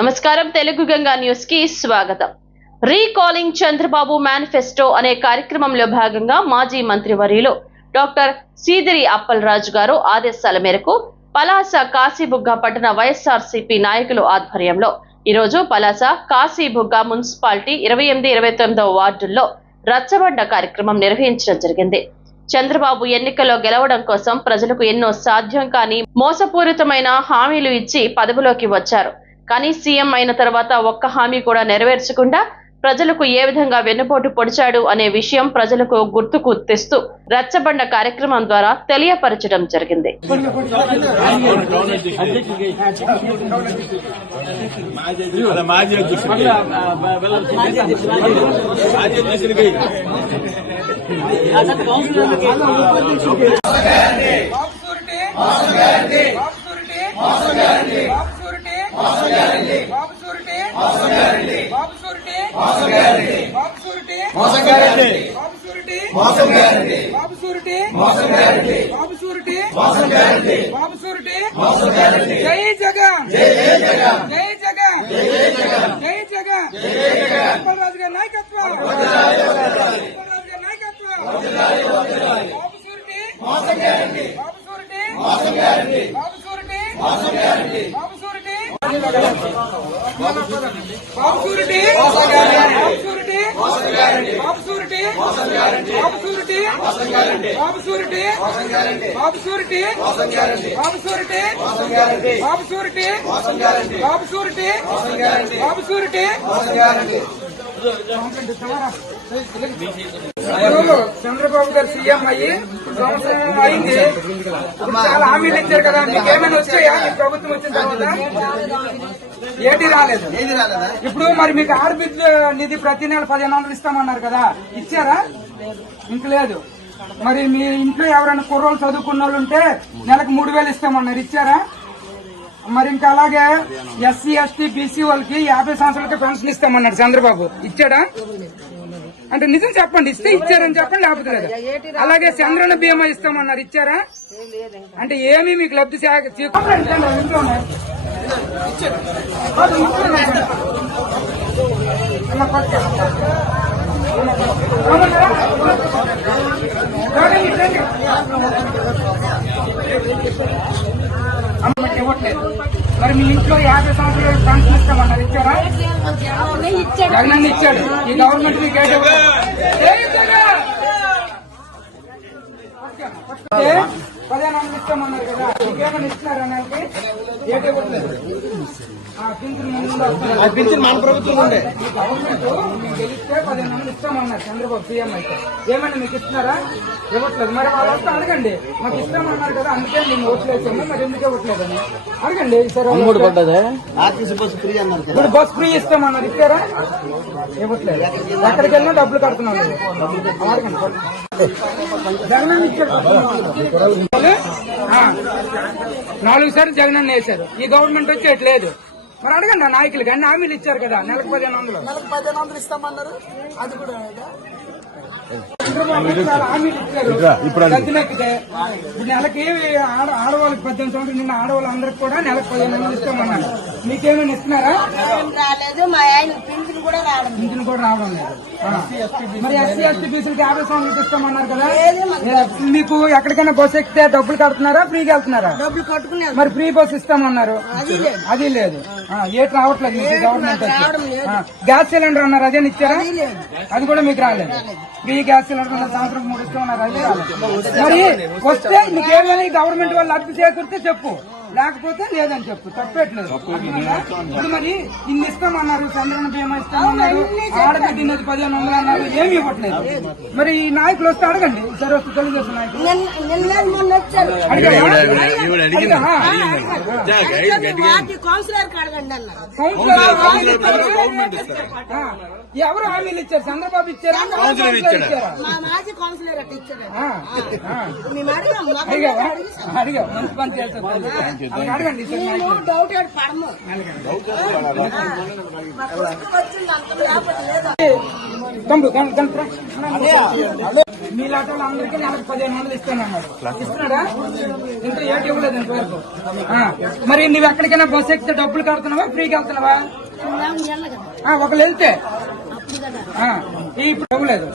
నమస్కారం తెలుగు గంగా న్యూస్కి స్వాగతం. రీకాలింగ్ చంద్రబాబు మేనిఫెస్టో అనే కార్యక్రమంలో భాగంగా మాజీ మంత్రి వర్యులు డాక్టర్ సీదిరి అప్పలరాజు గారు ఆదేశాల మేరకు పలాస కాశీబుగ్గ పట్టణ వైఎస్ఆర్సీపీ నాయకులు ఆధ్వర్యంలో ఈరోజు పలాస కాశీబుగ్గ మున్సిపాలిటీ ఇరవై ఎనిమిది ఇరవై తొమ్మిదవ వార్డుల్లో రచ్చబండ కార్యక్రమం నిర్వహించడం జరిగింది. చంద్రబాబు ఎన్నికల్లో గెలవడం కోసం ప్రజలకు ఎన్నో సాధ్యం కాని మోసపూరితమైన హామీలు ఇచ్చి పదవిలోకి వచ్చారు. కానీ సీఎం అయిన తర్వాత ఒక్క హామీ కూడా నెరవేర్చకుండా ప్రజలకు ఏ విధంగా వెన్నుపోటు పొడిచాడు అనే విషయం ప్రజలకు గుర్తుకు తెస్తూ రచ్చబండ కార్యక్రమం ద్వారా తెలియపరచడం జరిగింది. అలా మాజీ అధ్యక్షుడికి మాజీ అధ్యక్షుడికి Babu surety Babu surety Babu surety మోసం గ్యారెంటీ బాబు సూరిటీ మోసం గ్యారెంటీ బాబు సూరిటీ మోసం గ్యారెంటీ బాబు సూరిటీ మోసం గ్యారెంటీ బాబు సూరిటీ మోసం గ్యారెంటీ జై జగన్ జై జగన్ జై జగన్ జై జగన్ జై జగన్ జై జగన్ అప్పలరాజు గారి నాయకత్వం అప్పలరాజు గారి నాయకత్వం బాబు సూరిటీ మోసం గ్యారెంటీ బాబు సూరిటీ మోసం గ్యారెంటీ బాబు సూరిటీ మోసం guarantee Babu surety Babu surety Chandrababu గారు సీఎం అయ్యి సంవత్సరం అయింది. చాలా హామీలు ఇచ్చారు కదా మీకేమైనా వచ్చాయా? మీ ప్రభుత్వం వచ్చిన తర్వాత? ఏది రాలేదు. ఇప్పుడు మరి మీకు ఆర్బిట్ నిధి ప్రతి నెల పదిహేను వందలు ఇస్తామన్నారు కదా ఇచ్చారా? ఇంక లేదు. మరి మీ ఇంట్లో ఎవరైనా కుర్రోలు చదువుకున్న వాళ్ళు ఉంటే నెలకు మూడు వేలు ఇస్తామన్నారు. ఇచ్చారా? మరి ఇంకా అలాగే ఎస్సీ ఎస్టీ బీసీ వాళ్ళకి యాభై సంవత్సరాలకి పెన్షన్ ఇస్తామన్నారు చంద్రబాబు. ఇచ్చాడా? అంటే నిజం చెప్పండి ఇస్తే ఇచ్చారని చెప్పండి లేకపోతే లేదా. అలాగే చంద్రన బీమా ఇస్తామన్నారు ఇచ్చారా? అంటే ఏమీ మీకు లబ్ధి ఇవ్వట్లేదు మరి మీ ఇంట్లో యాభై సంవత్సరాలు పెన్షన్ ఇస్తామన్నారు ఇచ్చారా? జగన్ ఇచ్చాడు. ఈ గవర్నమెంట్ మీకు ఏ? ఇస్తామన్నారు కదా ఇంకేమైనా ఇస్తున్నారా ఆ, పింఛన్ ముందు మన ప్రభుత్వం ఉండే. గవర్నమెంట్ మీకు గెలిస్తే పదిహేను వందలు ఇస్తామన్నారు చంద్రబాబు సీఎం అయితే. ఏమైనా మీకు ఇస్తున్నారా? ఇవ్వట్లేదు. మరి వాళ్ళంతా అడగండి. మాకు ఇస్తామన్నారు కదా అందుకే మేము ఓట్లు వేసాము మరి ఎందుకు ఇవ్వట్లేదని. అడగండి ఇప్పుడు బస్ ఫ్రీ ఇస్తామన్నారు ఇచ్చారా? ఇవ్వట్లేదు. ఎక్కడికి వెళ్ళినా డబ్బులు కడుతున్నాం లేదు. అడగండి. ఇచ్చాడు ఆ. నాలుగు సార్లు జగనన్న వేశారు. ఈ గవర్నమెంట్ వచ్చేట్లేదు మరి అడగండి ఆ నాయకులకి అన్ని హామీలు ఇచ్చారు కదా? నెలకు పదిహేను వందలు. నెలకు పదిహేను వందలు ఇస్తామన్నారు. అది కూడా ఇప్పుడు నెలకి ఆడ- ఆడవాళ్ళకి పద్దెనిమిది సంవత్సరాలు నిన్న ఆడవాళ్ళందరికి కూడా నెలకు పదిహేను వందలు ఇస్తామన్నారు. మీకేమైనా ఇస్తున్నారా? రాలేదు మా ఆయన పింఛన్ కూడా రావడం లేదు. పింఛన్ కూడా రావడం లేదు. ఆ. మరి ఎస్సీ ఎస్టీ బీసీలకి యాభై సంవత్సరాలు ఇస్తామన్నారు కదా? మాకు ఎక్కడికైనా బస్సు ఎక్కితే డబ్బులు కడుతున్నారా? ఫ్రీగా వెళ్తున్నారా? డబ్బులు కట్టుకునే మరి ఫ్రీ బస్ ఇస్తామన్నారు. అది లేదు. అది లేదు. ఆ, ఏటి రావట్లేదు గవర్నమెంట్ గ్యాస్ సిలిండర్ అన్నారు అదే ఇచ్చారా? అది లేదు. అది కూడా మీకు రాలేదు. ఫ్రీ గ్యాస్ సిలిండర్ సంవత్సరం మూడు ఇస్తామన్నారు అది రాలేదు. మరి వస్తే మీకు ఏమైనా గవర్నమెంట్ వాళ్ళు లబ్ధి చేకూరితే చెప్పు. లేకపోతే లేదని చెప్పు తప్పేట్లేదు. ఇప్పుడు మరి ఇన్ని ఇస్తామన్నారు చంద్రన భీమా ఇస్తామన్నారు ఆడబిడ్డ తిన్నది పదిహేను వందలు అన్నారు ఏమి ఇవ్వట్లేదు. మరి ఈ నాయకులు వస్తే అడగండి సరే వస్తే తెలుగుదేశం నాయకులు. ఎవరు హామీలు ఇచ్చారు? చంద్రబాబు ఇచ్చారా? అడిగా మంచి పని చేస్తారు మరి నువ్వు ఎక్కడికైనా బస్ ఎక్కితే డబ్బులు కడుతున్నావా? ఫ్రీకి వెళ్తున్నావా? ఒకళ్ళు వెళ్తే? ఇప్పుడు ఇవ్వలేదు